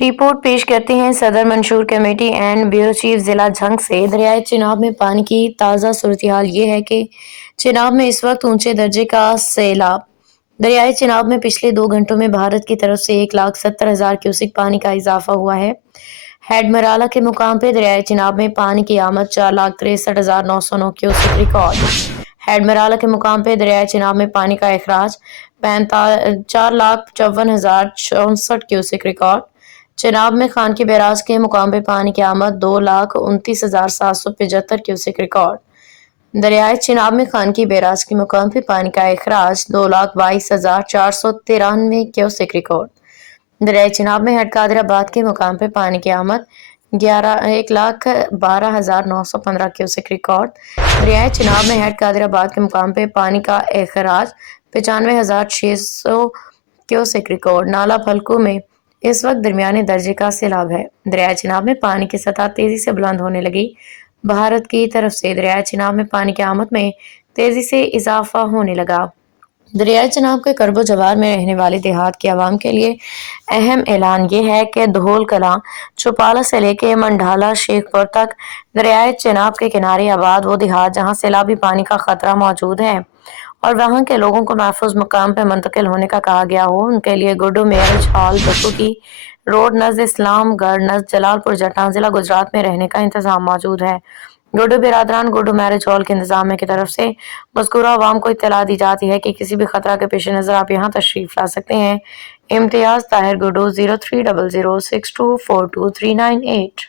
Report پیش کرتے ہیں صدر منشور کمیٹی اینڈ بیورو چیف ضلع جھنگ سے۔ دریائے چناب میں پانی کی تازہ صورتحال یہ ہے کہ چناب میں اس وقت اونچے درجے کا سیلاب۔ دریائے چناب میں پچھلے 2 گھنٹوں میں بھارت کی طرف سے 1,70,000 کیوسک پانی کا اضافہ ہوا ہے۔ ہیڈ مرالہ کے مقام پہ دریائے چناب میں پانی کی آمد 4,63,909 کیوسک ریکارڈ۔ ہیڈ مرالہ کے مقام پہ دریائے چناب میں پانی کا اخراج 4,54,064 کیوسک ریکارڈ۔ چناب میں خانقی بیراج کے مقام پہ پانی کی آمد 2,29,775 کیوسک ریکارڈ۔ دریائے چناب میں خانقی بیراج کے مقام پہ پانی کا اخراج 2,22,493 کیوسک ریکارڈ۔ دریائے چناب میں ہیڈ قادر آباد کے مقام پہ پانی کی آمد 1,12,915 کیوسک ریکارڈ۔ دریائے چناب میں ہیڈ قادر آباد کے مقام پہ پانی کا اخراج 95,600 کیوسک ریکارڈ۔ نالہ پھلکو میں اس وقت درمیانے درجے کا سیلاب ہے۔ دریائے چناب میں پانی کی سطح تیزی سے بلند ہونے لگی۔ بھارت کی طرف سے دریائے چناب میں پانی کی آمد میں تیزی سے اضافہ ہونے لگا۔ دریائے چناب کے قرب و جوار میں رہنے والے دیہات کے عوام کے لیے اہم اعلان یہ ہے کہ دھول کلاں چوپالہ سے لے کے منڈھالہ شیخ پور تک دریائے چناب کے کنارے آباد وہ دیہات جہاں سیلابی پانی کا خطرہ موجود ہے اور وہاں کے لوگوں کو محفوظ مقام پہ منتقل ہونے کا کہا گیا ہو، ان کے لیے گڈو میرج ہال بسوکی روڈ نزد اسلام گڑھ نزد جلال پور جٹاں ضلع گجرات میں رہنے کا انتظام موجود ہے۔ گڈو برادران گڈو میرج ہال کے انتظامیہ کی طرف سے مذکورہ عوام کو اطلاع دی جاتی ہے کہ کسی بھی خطرہ کے پیش نظر آپ یہاں تشریف لا سکتے ہیں۔ امتیاز طاہر گڈو 0300624239 8